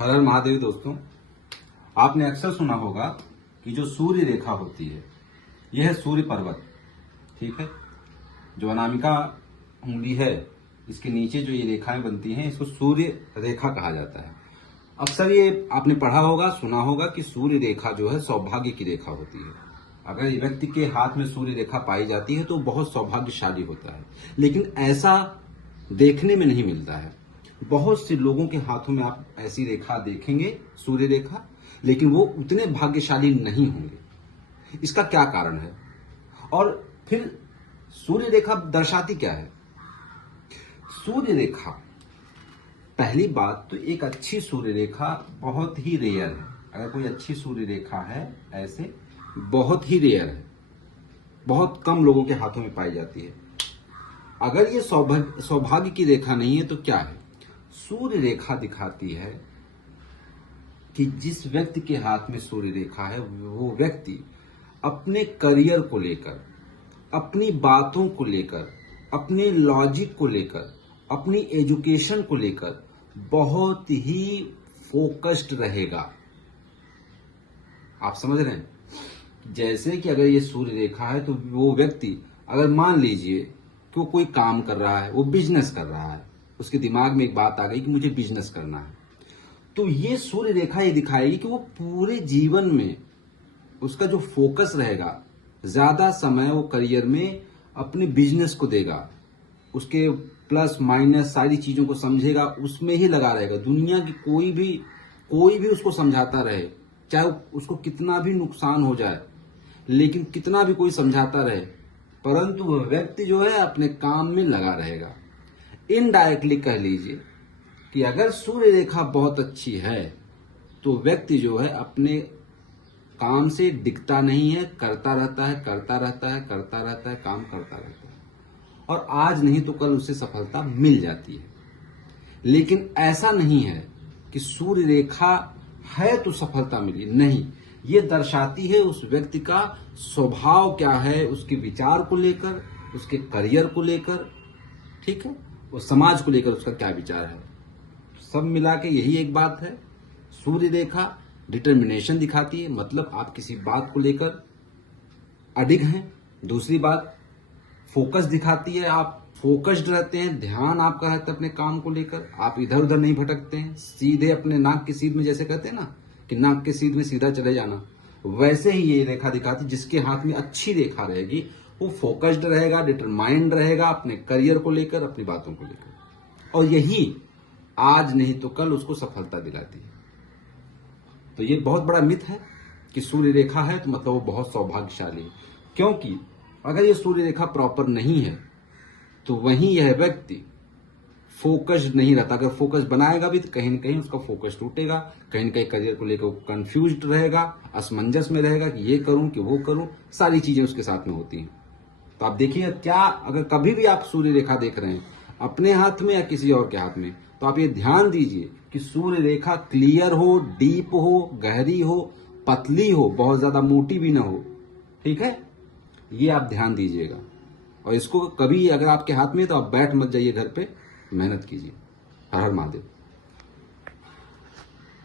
हर हर महादेव दोस्तों, आपने अक्सर सुना होगा कि जो सूर्य रेखा होती है यह है सूर्य पर्वत। ठीक है, जो अनामिका उंगली है इसके नीचे जो ये रेखाएं बनती हैं इसको सूर्य रेखा कहा जाता है। अक्सर ये आपने पढ़ा होगा, सुना होगा कि सूर्य रेखा जो है सौभाग्य की रेखा होती है। अगर व्यक्ति के हाथ में सूर्य रेखा पाई जाती है तो बहुत सौभाग्यशाली होता है, लेकिन ऐसा देखने में नहीं मिलता है। बहुत से लोगों के हाथों में आप ऐसी रेखा देखेंगे, सूर्य रेखा, लेकिन वो उतने भाग्यशाली नहीं होंगे। इसका क्या कारण है और फिर सूर्य रेखा दर्शाती क्या है? सूर्य रेखा, पहली बात तो एक अच्छी सूर्य रेखा बहुत ही रेयर है। अगर कोई अच्छी सूर्य रेखा है ऐसे बहुत ही रेयर है, बहुत कम लोगों के हाथों में पाई जाती है। अगर ये सौभाग्य की रेखा नहीं है तो क्या है? सूर्य रेखा दिखाती है कि जिस व्यक्ति के हाथ में सूर्य रेखा है वो व्यक्ति अपने करियर को लेकर, अपनी बातों को लेकर, अपने लॉजिक को लेकर, अपनी एजुकेशन को लेकर बहुत ही फोकस्ड रहेगा। आप समझ रहे हैं? जैसे कि अगर ये सूर्य रेखा है तो वो व्यक्ति, अगर मान लीजिए कि वो कोई काम कर रहा है, वो बिजनेस कर रहा है, उसके दिमाग में एक बात आ गई कि मुझे बिजनेस करना है, तो ये सूर्य रेखा ये दिखाएगी कि वो पूरे जीवन में उसका जो फोकस रहेगा, ज्यादा समय वो करियर में अपने बिजनेस को देगा, उसके प्लस माइनस सारी चीजों को समझेगा, उसमें ही लगा रहेगा। दुनिया की कोई भी उसको समझाता रहे, चाहे उसको कितना भी नुकसान हो जाए, लेकिन कितना भी कोई समझाता रहे, परंतु वह व्यक्ति जो है अपने काम में लगा रहेगा। इनडायरेक्टली कह लीजिए कि अगर सूर्य रेखा बहुत अच्छी है तो व्यक्ति जो है अपने काम से दिखता नहीं है, करता रहता है, करता रहता है, करता रहता है, काम करता रहता है, और आज नहीं तो कल उसे सफलता मिल जाती है। लेकिन ऐसा नहीं है कि सूर्य रेखा है तो सफलता मिली, नहीं। ये दर्शाती है उस व्यक्ति का स्वभाव क्या है, उसके विचार को लेकर, उसके करियर को लेकर, ठीक है, और समाज को लेकर उसका क्या विचार है। सब मिला के यही एक बात है। सूर्य रेखा डिटर्मिनेशन दिखाती है, मतलब आप किसी बात को लेकर अडिग हैं। दूसरी बात फोकस दिखाती है, आप फोकस्ड रहते हैं, ध्यान आपका रहता है अपने काम को लेकर, आप इधर उधर नहीं भटकते हैं, सीधे अपने नाक की सीध में, जैसे कहते हैं ना कि नाक के सीध में सीधा चले जाना, वैसे ही ये रेखा दिखाती। जिसके हाथ में अच्छी रेखा रहेगी वो फोकस्ड रहेगा, डिटरमाइंड रहेगा अपने करियर को लेकर, अपनी बातों को लेकर, और यही आज नहीं तो कल उसको सफलता दिलाती है। तो ये बहुत बड़ा मिथ है कि सूर्य रेखा है तो मतलब वो बहुत सौभाग्यशाली है, क्योंकि अगर ये सूर्य रेखा प्रॉपर नहीं है तो वहीं यह व्यक्ति फोकस्ड नहीं रहता। अगर फोकस बनाएगा भी तो कहीं न कहीं उसका फोकस टूटेगा, कहीं न कहीं करियर को लेकर वो कंफ्यूज्ड रहेगा, असमंजस में रहेगा कि ये करूं कि वो करूं, सारी चीजें उसके साथ में होती हैं। तो आप देखिए, क्या अगर कभी भी आप सूर्य रेखा देख रहे हैं अपने हाथ में या किसी और के हाथ में, तो आप ये ध्यान दीजिए कि सूर्य रेखा क्लियर हो, डीप हो, गहरी हो, पतली हो, बहुत ज्यादा मोटी भी ना हो। ठीक है, ये आप ध्यान दीजिएगा। और इसको कभी अगर आपके हाथ में है तो आप बैठ मत जाइए, घर पे मेहनत कीजिए। हर हर महादेव।